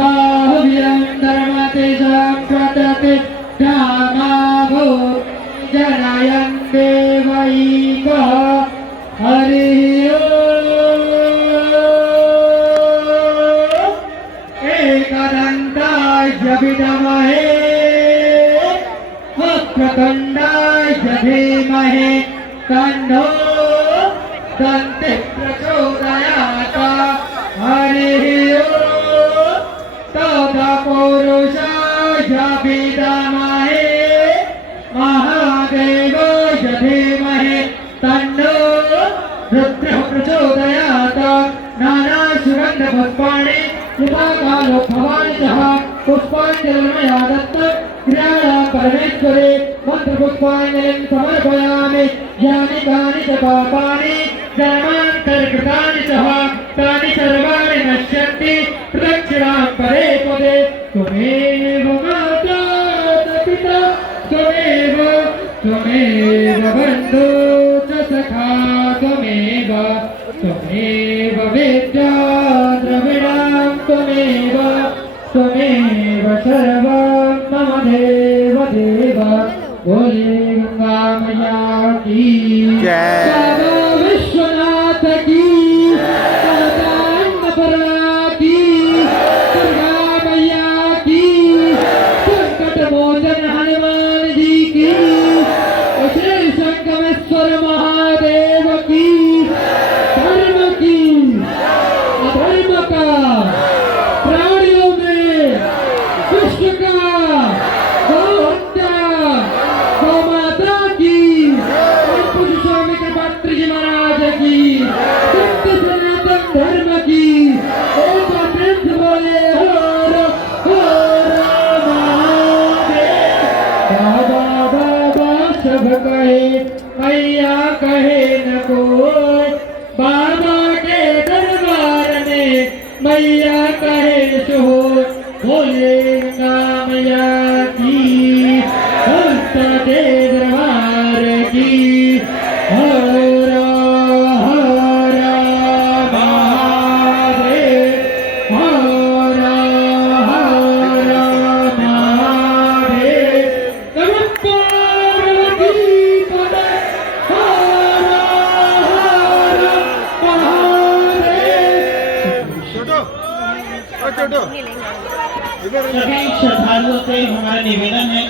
बाहुल्यं धर्मतेजं प्रतिष्ठामाभो जनयन् देवैकः हरिः ओम्। एकदन्ताय विद्महे वक्रतुण्डाय धीमहि तन्नो दन्तिः प्रचोदयात्। हरिः ओम्। तत्पुरुषाय विद्महे महादेवाय धीमहि तन्नो रुद्रः प्रचोदयात्। नानासुगन्धपुष्पाणि कृपाकालो भवानि च पुष्पाञ्जलिर्मया दत्तं क्रियायां परमेश्वरे मन्त्रपुष्पाञ्जलिं समर्पयामि। यानि कानि च पापानि जन्मान्तरकृतानि च तानि सर्वाणि नश्यन्ति प्रदक्षिणां परे पदे। त्वमेव माता पिता त्वमेव बन्धु च सखा त्वमेव विद्या द्रविणां त्वमेव सर्वं मम देव बोले गंगा मैया की बाबा विश्वनाथ की अन्नपूर्णा की दुर्गा मैया की संकट मोचन हनुमान जी की श्री संगमेश्वर महादेव की। धर्म की अधर्म का प्राणियों में विश्व का गौहत्या गौमाता की और पूज्य स्वामी कृपात्र जी महाराज की सत्य सनातन धर्म की एक प्रेम से बोले हो महादेव। बाबा बाबा सब कहे मैया कहे न कोई। बाबा के दरबार में मैया कहे सो बोले गंगा मैया की हंसता के दरबार की। हर हर महादेव हर हर महादेव। नमः पार्वती पते हर हर महादेव। श्रद्धालुओं से हमारा निवेदन है